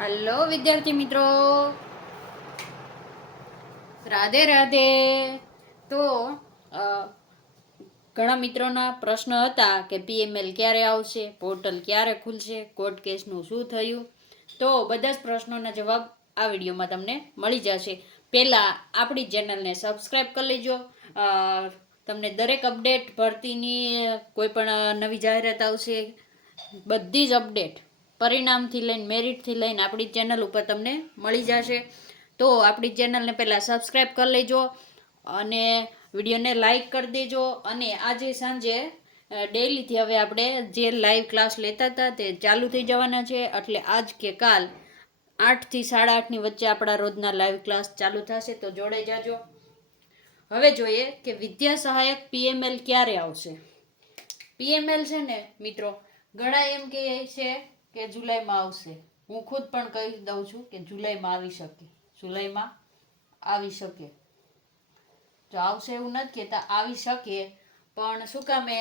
Hello વિદ્યાર્થી મિત્રો, રાધે રાધે. તો ઘણા મિત્રોના પ્રશ્ન હતા કે પીએમએલ ક્યારે આવશે, પોર્ટલ ક્યારે ખુલશે, કોર્ટ કેસનું શું થયું. તો બધા જ પ્રશ્નોના જવાબ આ વિડીયોમાં તમને મળી જશે. પહેલાં આપણી ચેનલને સબસ્ક્રાઈબ કરી લેજો. તમને દરેક અપડેટ ભરતીની કોઈ પણ નવી જાહેરાત આવશે, બધી જ અપડેટ પરિણામથી લઈને મેરિટથી લઈને આપણી ચેનલ ઉપર તમને મળી જશે. તો આપણી ચેનલને પહેલાં સબસ્ક્રાઈબ કરી લેજો અને વિડીયોને લાઈક કરી દેજો. અને આજે સાંજે ડેઈલીથી હવે આપણે જે લાઈવ ક્લાસ લેતા હતા તે ચાલુ થઈ જવાના છે. એટલે આજ કે કાલ 8 થી 8:30ની વચ્ચે આપણા રોજના લાઈવ ક્લાસ ચાલુ થશે, તો જોડાઈ જાજો. હવે જોઈએ કે વિદ્યા સહાયક પીએમએલ ક્યારે આવશે. પીએમએલ છે ને મિત્રો, ઘણા એમ કહે છે કે જુલાઈમાં આવશે. હું ખુદ પણ કહી દઉં છું કે જુલાઈમાં આવી શકે, જુલાઈમાં આવી શકે. જો આવશે એવું નથી કહેતા, આવી શકે. પણ શું કામે?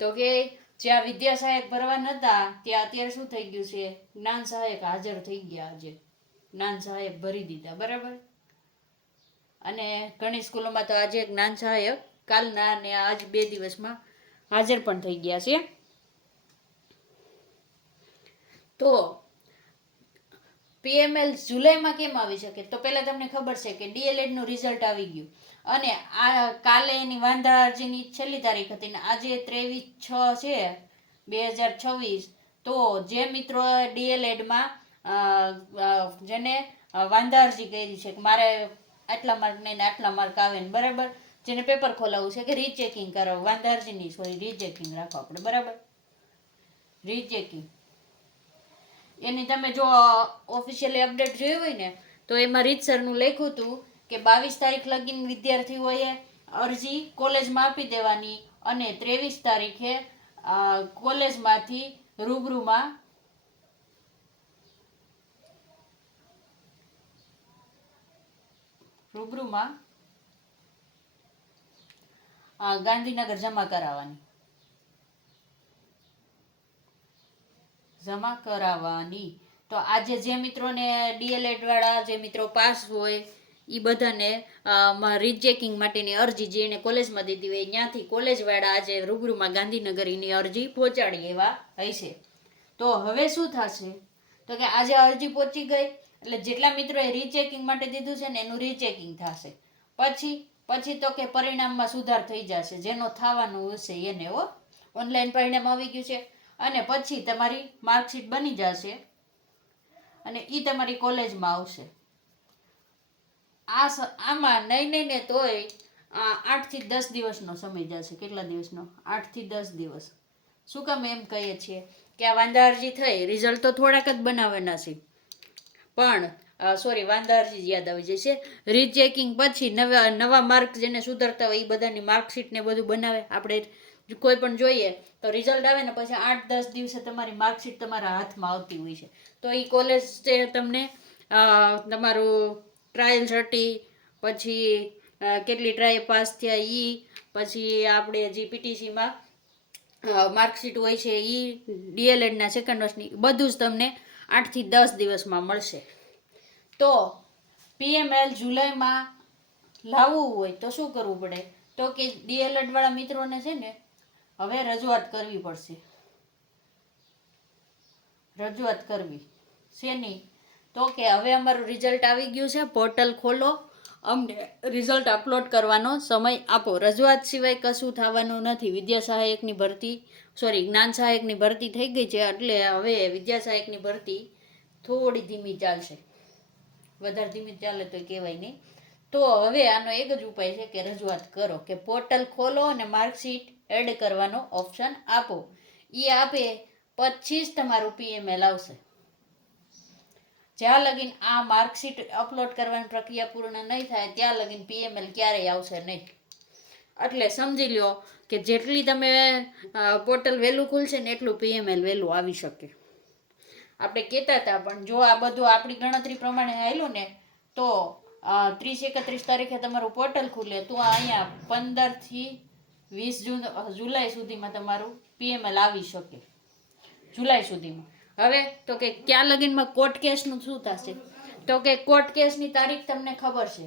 તો કે જ્યાં વિદ્યા સહાયક ભરવા નતા ત્યાં અત્યારે શું થઈ ગયું છે, જ્ઞાન સહાયક હાજર થઈ ગયા. આજે જ્ઞાન સહાયક ભરી દીધા, બરાબર. અને ઘણી સ્કૂલોમાં તો આજે જ્ઞાન સહાયક કાલના અને આજ 2 દિવસમાં હાજર પણ થઈ ગયા છે. તો પીએમએલ જુલાઈમાં કેમ આવી શકે? તો પહેલાં તમને ખબર છે કે ડીએલએડનું રિઝલ્ટ આવી ગયું અને આ કાલે એની વાંધા અરજીની છેલ્લી તારીખ હતી ને આજે 23/6 છે 2026. તો જે મિત્રો ડીએલએડમાં જેને વાંધા અરજી કરી છે કે મારે આટલા માર્ક નહીં ને આટલા માર્ક આવે ને, બરાબર, જેને પેપર ખોલાવવું છે કે રીચેકિંગ કરાવવું, વાંધા અરજી નહીં, સોરી, રીચેકિંગ રાખો આપણે, બરાબર, રીચેકિંગ. એની તમે જો ઓફિશિયલી અપડેટ જોઈ હોય ને તો એમાં રીતસરનું લખ્યું હતું કે 22 તારીખ લગીન વિદ્યાર્થીઓએ અરજી કોલેજમાં આપી દેવાની અને 23 તારીખે કોલેજમાંથી રૂબરૂમાં ગાંધીનગર જમા કરાવવાની. તો આજે જે મિત્રોને ડીએલએડ વાળા જે મિત્રો પાસ હોય એ બધાને રીચેકિંગ માટેની અરજી જેને કોલેજમાં દીધી હોય ત્યાંથી કોલેજવાળા આજે રૂબરૂમાં ગાંધીનગર એની અરજી પહોંચાડી એવા હશે. તો હવે શું થશે? તો કે આજે અરજી પહોંચી ગઈ એટલે જેટલા મિત્રોએ રીચેકિંગ માટે દીધું છે ને એનું રીચેકિંગ થશે. પછી તો કે પરિણામમાં સુધાર થઈ જશે, જેનો થવાનું હશે એને. ઓનલાઈન પરિણામ આવી ગયું છે અને પછી તમારી માર્કશીટ બની જશે અને એ તમારી કોલેજમાં આવશે. આમાં નહીં ને તોય 8 થી 10 દિવસનો સમય જશે. કેટલા દિવસનો? 8 થી 10 દિવસ. શું કામ એમ કહીએ છીએ કે આ વાંધા અરજી થઈ, રિઝલ્ટ તો થોડાક જ બનાવવાના છે, પણ સોરી, વાંધા અરજી યાદ આવી જશે. રીચેકિંગ પછી નવા માર્ક જેને સુધરતા હોય એ બધાની માર્કશીટ ને બધું બનાવે. આપણે કોઈ પણ જોઈએ તો રિઝલ્ટ આવે ને પછી 8-10 દિવસે તમારી માર્કશીટ તમારા હાથમાં આવતી હોય છે. તો એ કોલેજ તમને તમારું ટ્રાયલ સર્ટી, પછી કેટલી ટ્રાય પાસ થયા એ, પછી આપણે જે પીટીસીમાં માર્કશીટ હોય છે એ, ડીએલએડના સેકન્ડ વર્ષની, બધું જ તમને 8 થી 10 દિવસમાં મળશે. તો પીએમએલ જુલાઈમાં લાવવું હોય તો શું કરવું પડે? તો કે ડીએલએડ વાળા મિત્રોને છે ને હવે રજૂઆત કરવી પડશે. રજૂઆત કરવી શેની? તો કે હવે અમારું રિઝલ્ટ આવી ગયું છે, પોર્ટલ ખોલો, અમને રિઝલ્ટ અપલોડ કરવાનો સમય આપો. રજૂઆત સિવાય કશું થવાનું નથી. વિદ્યા સહાયકની ભરતી, સોરી, જ્ઞાન સહાયકની ભરતી થઈ ગઈ છે એટલે હવે વિદ્યા સહાયકની ભરતી થોડી ધીમી ચાલશે. વધારે ધીમી ચાલે તો કહેવાય નહીં. તો હવે આનો એક જ ઉપાય છે કે રજૂઆત કરો, કે પોર્ટલ ખોલો અને માર્કશીટ એડ કરવાનો ઓપ્શન આપો. એ આપે પછી જ તમારું પીએમએલ આવશે. જ્યાં લગીન આ માર્કશીટ અપલોડ કરવાની પ્રક્રિયા પૂર્ણ નહીં થાય ત્યાં લગીન પીએમએલ ક્યારેય આવશે નહીં. એટલે સમજી લો કે જેટલી તમે પોર્ટલ વહેલું ખુલશે ને એટલું પીએમએલ વહેલું આવી શકે. આપણે કહેતા હતા પણ જો આ બધું આપણી ગણતરી પ્રમાણે હાલ્યું ને તો 30-31 તારીખે તમારું પોર્ટલ ખુલે તો અહીંયા 15 થી 20 જુલાઈ સુધીમાં તમારું પીએમએલ આવી શકે. જુલાઈ સુધીમાં. હવે તો કે ક્યાં લગીનમાં કોર્ટ કેસનું શું થશે, તો કે કોર્ટ કેસની તારીખ તમને ખબર છે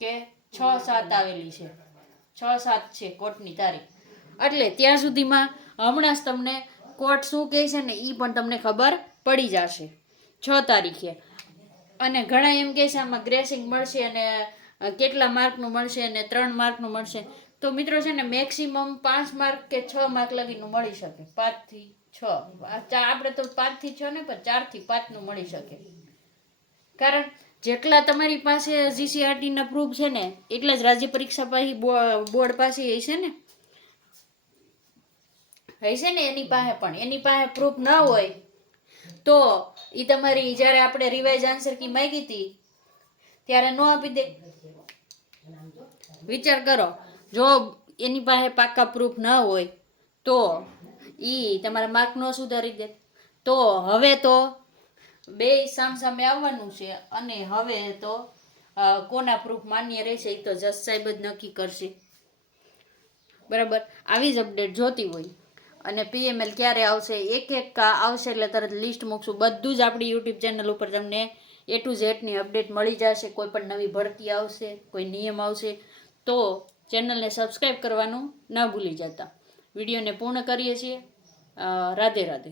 કે 6/7 આવેલી છે, 6/7 છે કોર્ટની તારીખ. એટલે ત્યાં સુધીમાં હમણાં જ તમને કોર્ટ શું કહે છે ને એ પણ તમને ખબર પડી જશે 6 તારીખે. અને ઘણા એમ કહે છે આમાં ગ્રેસિંગ મળશે અને કેટલા માર્કનું મળશે અને 3 માર્કનું મળશે. તો મિત્રો છે ને મેક્સિમમ 5 માર્ક કે 6 માર્ક લગીનું મળી શકે, 5 થી 6. આપણે તો 5 થી 6 ને પણ 4 થી 5 નું મળી શકે. કારણ જેટલા તમારી પાસે જીસીઆરટી ના પ્રૂફ છે ને એટલા જ રાજ્ય પરીક્ષા પાસે બોર્ડ પાસે હશે ને એની પાસે. પણ એની પાસે પ્રૂફ ના હોય તો એ તમારી જ્યારે આપણે રિવાઇઝ આન્સર કી માંગી હતી ત્યારે નો આપી દે. વિચાર કરો, જો એની પાસે પાકા પ્રૂફ ના હોય તો ઈ તમારા માર્ક નો સુધારી દે. તો હવે તો બે સામસામે આવવાનું છે અને હવે તો કોના પ્રૂફ માન્ય રહેશે એ તો જજ સાહેબ જ નક્કી કરશે. બરાબર, આવી જ અપડેટ જોતી હોય અને પીએમએલ ક્યારે આવશે એક એક આવશે એટલે તરત લિસ્ટ મૂકશું. બધું જ આપણી યુટ્યુબ ચેનલ ઉપર તમને A to Z ની અપડેટ મળી જશે. કોઈ પણ નવી ભરતી આવશે, કોઈ નિયમ આવશે તો ચેનલને સબસ્ક્રાઈબ કરવાનું ના ભૂલી જતા. વિડીયોને પૂર્ણ કરીએ છીએ. રાધે રાધે.